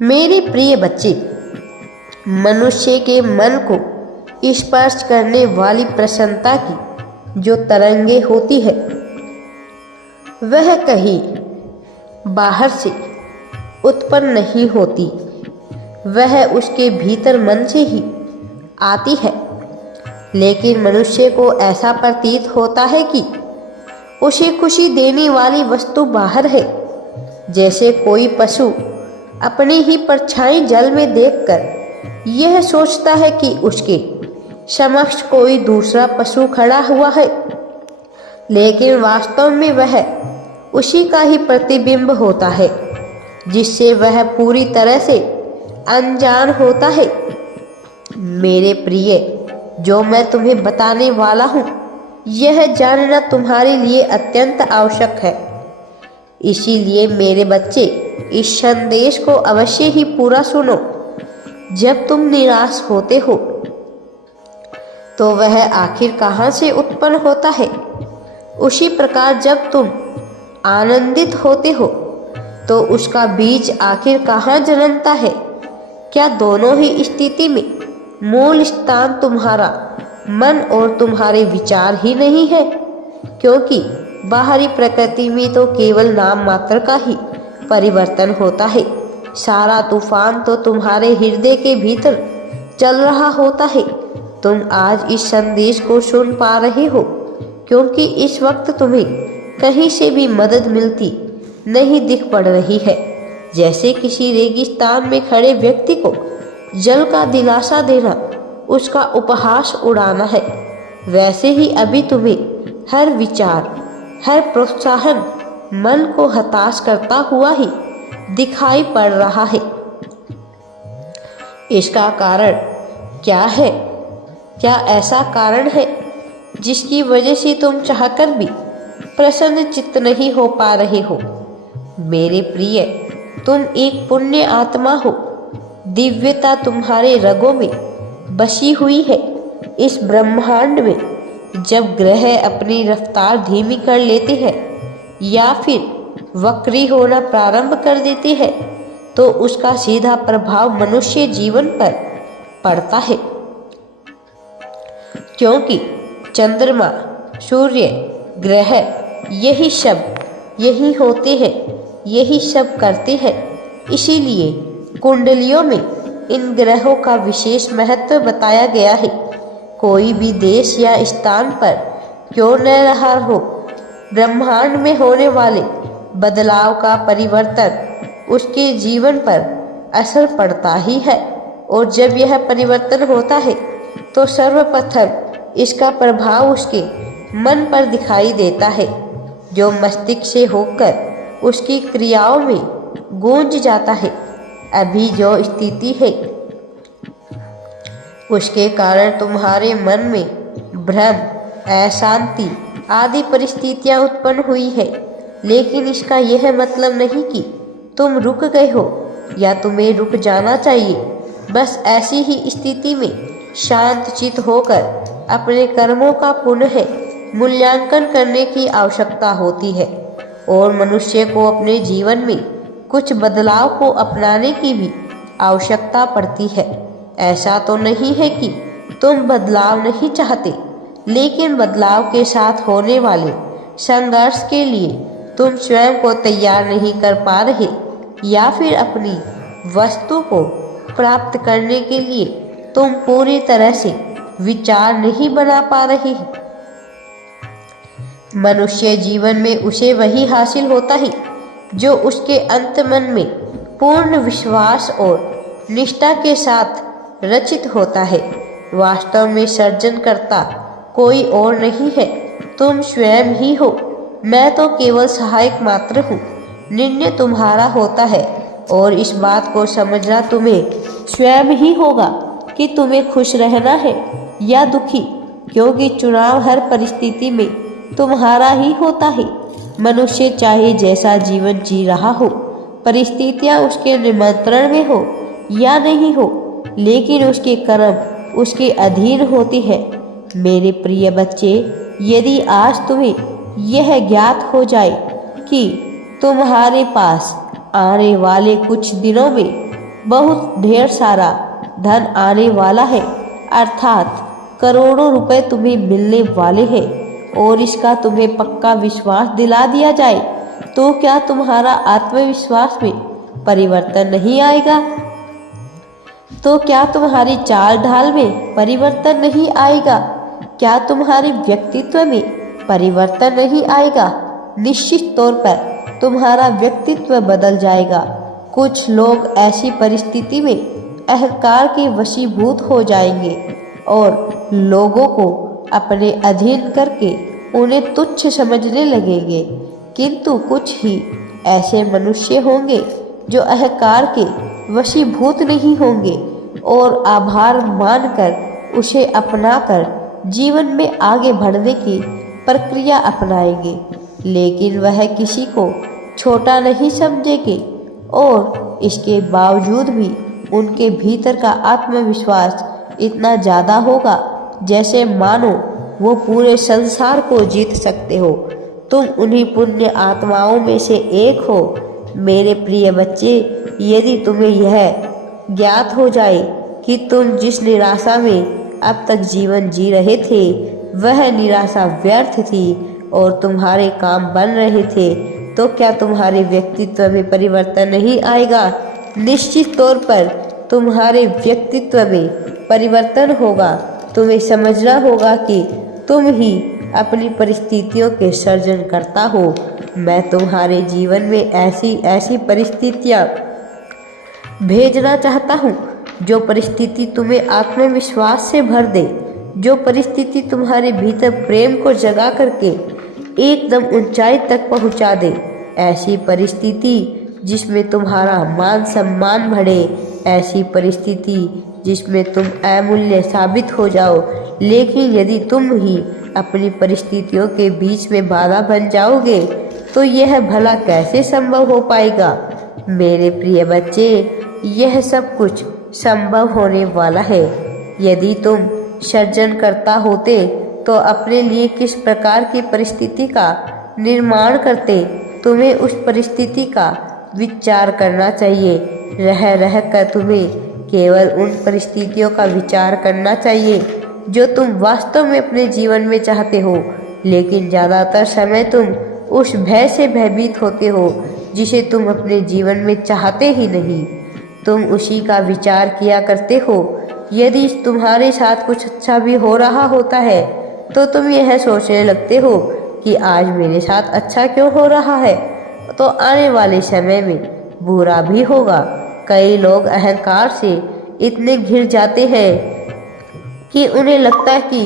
मेरे प्रिय बच्चे, मनुष्य के मन को स्पर्श करने वाली प्रसन्नता की जो तरंगे होती है वह कहीं बाहर से उत्पन्न नहीं होती, वह उसके भीतर मन से ही आती है। लेकिन मनुष्य को ऐसा प्रतीत होता है कि उसे खुशी देने वाली वस्तु बाहर है, जैसे कोई पशु अपनी ही परछाई जल में देखकर यह सोचता है कि उसके समक्ष कोई दूसरा पशु खड़ा हुआ है, लेकिन वास्तव में वह उसी का ही प्रतिबिंब होता है जिससे वह पूरी तरह से अनजान होता है। मेरे प्रिय, जो मैं तुम्हें बताने वाला हूँ यह जानना तुम्हारे लिए अत्यंत आवश्यक है। इसीलिए मेरे बच्चे, इस संदेश को अवश्य ही पूरा सुनो। जब तुम निराश होते हो तो वह आखिर कहाँ से उत्पन्न होता है? उसी प्रकार जब तुम आनंदित होते हो तो उसका बीज आखिर कहाँ जन्मता है? क्या दोनों ही स्थिति में मूल स्थान तुम्हारा मन और तुम्हारे विचार ही नहीं है? क्योंकि बाहरी प्रकृति में तो केवल नाम मात्र का ही परिवर्तन होता है, सारा तूफान तो तुम्हारे हृदय के भीतर चल रहा होता है। तुम आज इस संदेश को सुन पा रहे हो क्योंकि इस वक्त तुम्हें कहीं से भी मदद मिलती नहीं दिख पड़ रही है। जैसे किसी रेगिस्तान में खड़े व्यक्ति को जल का दिलासा देना उसका उपहास उड़ाना है, वैसे ही अभी तुम्हें हर विचार, हर प्रोत्साहन मन को हताश करता हुआ ही दिखाई पड़ रहा है। इसका कारण क्या है? क्या ऐसा कारण है जिसकी वजह से तुम चाहकर भी प्रसन्न चित्त नहीं हो पा रहे हो? मेरे प्रिय, तुम एक पुण्य आत्मा हो। दिव्यता तुम्हारे रगों में बसी हुई है। इस ब्रह्मांड में जब ग्रह अपनी रफ्तार धीमी कर लेते हैं या फिर वक्री होना प्रारंभ कर देते हैं तो उसका सीधा प्रभाव मनुष्य जीवन पर पड़ता है, क्योंकि चंद्रमा, सूर्य, ग्रह यही होते हैं, यही सब करते हैं। इसीलिए कुंडलियों में इन ग्रहों का विशेष महत्व बताया गया है। कोई भी देश या स्थान पर क्यों न रहा हो, ब्रह्मांड में होने वाले बदलाव का परिवर्तन उसके जीवन पर असर पड़ता ही है। और जब यह परिवर्तन होता है तो सर्वप्रथम इसका प्रभाव उसके मन पर दिखाई देता है, जो मस्तिष्क से होकर उसकी क्रियाओं में गूंज जाता है। अभी जो स्थिति है उसके कारण तुम्हारे मन में भ्रम, अशांति आदि परिस्थितियां उत्पन्न हुई है, लेकिन इसका यह मतलब नहीं कि तुम रुक गए हो या तुम्हें रुक जाना चाहिए। बस ऐसी ही स्थिति में शांत चित होकर अपने कर्मों का पुनः मूल्यांकन करने की आवश्यकता होती है और मनुष्य को अपने जीवन में कुछ बदलाव को अपनाने की भी आवश्यकता पड़ती है। ऐसा तो नहीं है कि तुम बदलाव नहीं चाहते, लेकिन बदलाव के साथ होने वाले संघर्ष के लिए तुम स्वयं को तैयार नहीं कर पा रहे या फिर अपनी वस्तु को प्राप्त करने के लिए तुम पूरी तरह से विचार नहीं बना पा रहे। मनुष्य जीवन में उसे वही हासिल होता है जो उसके अंतमन में पूर्ण विश्वास और निष्ठा के साथ रचित होता है। वास्तव में सर्जनकर्ता कोई और नहीं है, तुम स्वयं ही हो। मैं तो केवल सहायक मात्र हूँ। निर्णय तुम्हारा होता है और इस बात को समझना तुम्हें स्वयं ही होगा कि तुम्हें खुश रहना है या दुखी, क्योंकि चुनाव हर परिस्थिति में तुम्हारा ही होता है। मनुष्य चाहे जैसा जीवन जी रहा हो, परिस्थितियाँ उसके नियंत्रण में हो या नहीं हो, लेकिन उसके कर्म उसके अधीन होती है। मेरे प्रिय बच्चे, यदि आज तुम्हें यह ज्ञात हो जाए कि तुम्हारे पास आने वाले कुछ दिनों में बहुत ढेर सारा धन आने वाला है, अर्थात करोड़ों रुपए तुम्हें मिलने वाले हैं और इसका तुम्हें पक्का विश्वास दिला दिया जाए तो क्या तुम्हारा आत्मविश्वास में परिवर्तन नहीं आएगा? तो क्या तुम्हारी चाल ढाल में परिवर्तन नहीं आएगा? क्या तुम्हारे व्यक्तित्व में परिवर्तन नहीं आएगा? निश्चित तौर पर तुम्हारा व्यक्तित्व बदल जाएगा। कुछ लोग ऐसी परिस्थिति में अहंकार के वशीभूत हो जाएंगे और लोगों को अपने अधीन करके उन्हें तुच्छ समझने लगेंगे, किंतु कुछ ही ऐसे मनुष्य होंगे जो अहंकार के वशीभूत नहीं होंगे और आभार मानकर उसे अपनाकर जीवन में आगे बढ़ने की प्रक्रिया अपनाएंगे। लेकिन वह किसी को छोटा नहीं समझेंगे और इसके बावजूद भी उनके भीतर का आत्मविश्वास इतना ज़्यादा होगा जैसे मानो वो पूरे संसार को जीत सकते हो। तुम उन्हीं पुण्य आत्माओं में से एक हो। मेरे प्रिय बच्चे, यदि तुम्हें यह ज्ञात हो जाए कि तुम जिस निराशा में अब तक जीवन जी रहे थे वह निराशा व्यर्थ थी और तुम्हारे काम बन रहे थे, तो क्या तुम्हारे व्यक्तित्व में परिवर्तन नहीं आएगा? निश्चित तौर पर तुम्हारे व्यक्तित्व में परिवर्तन होगा। तुम्हें समझना होगा कि तुम ही अपनी परिस्थितियों के सर्जन करता हो। मैं तुम्हारे जीवन में ऐसी ऐसी परिस्थितियाँ भेजना चाहता हूँ जो परिस्थिति तुम्हें आत्मविश्वास से भर दे, जो परिस्थिति तुम्हारे भीतर प्रेम को जगा करके एकदम ऊंचाई तक पहुँचा दे। ऐसी परिस्थिति जिसमें तुम्हारा मान सम्मान बढ़े, ऐसी परिस्थिति जिसमें तुम अमूल्य साबित हो जाओ। लेकिन यदि तुम ही अपनी परिस्थितियों के बीच में बाधा बन जाओगे तो यह भला कैसे संभव हो पाएगा? मेरे प्रिय बच्चे, यह सब कुछ संभव होने वाला है। यदि तुम सर्जन करता होते तो अपने लिए किस प्रकार की परिस्थिति का निर्माण करते? तुम्हें उस परिस्थिति का विचार करना चाहिए। रह रह कर तुम्हें केवल उन परिस्थितियों का विचार करना चाहिए जो तुम वास्तव में अपने जीवन में चाहते हो। लेकिन ज़्यादातर समय तुम उस भय से भयभीत होते हो जिसे तुम अपने जीवन में चाहते ही नहीं। तुम उसी का विचार किया करते हो। यदि तुम्हारे साथ कुछ अच्छा भी हो रहा होता है तो तुम यह सोचने लगते हो कि आज मेरे साथ अच्छा क्यों हो रहा है, तो आने वाले समय में बुरा भी होगा। कई लोग अहंकार से इतने घिर जाते हैं कि उन्हें लगता है कि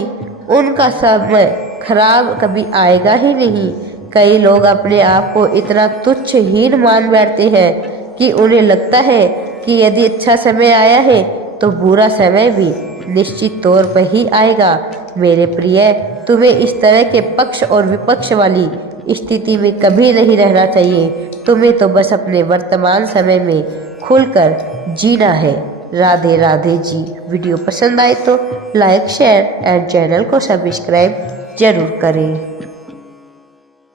उनका समय खराब कभी आएगा ही नहीं। कई लोग अपने आप को इतना तुच्छहीन मान बैठते हैं कि उन्हें लगता है कि यदि अच्छा समय आया है तो बुरा समय भी निश्चित तौर पर ही आएगा। मेरे प्रिय, तुम्हें इस तरह के पक्ष और विपक्ष वाली स्थिति में कभी नहीं रहना चाहिए। तुम्हें तो बस अपने वर्तमान समय में खुलकर जीना है। राधे राधे जी। वीडियो पसंद आए तो लाइक, शेयर एंड चैनल को सब्सक्राइब जरूर करें।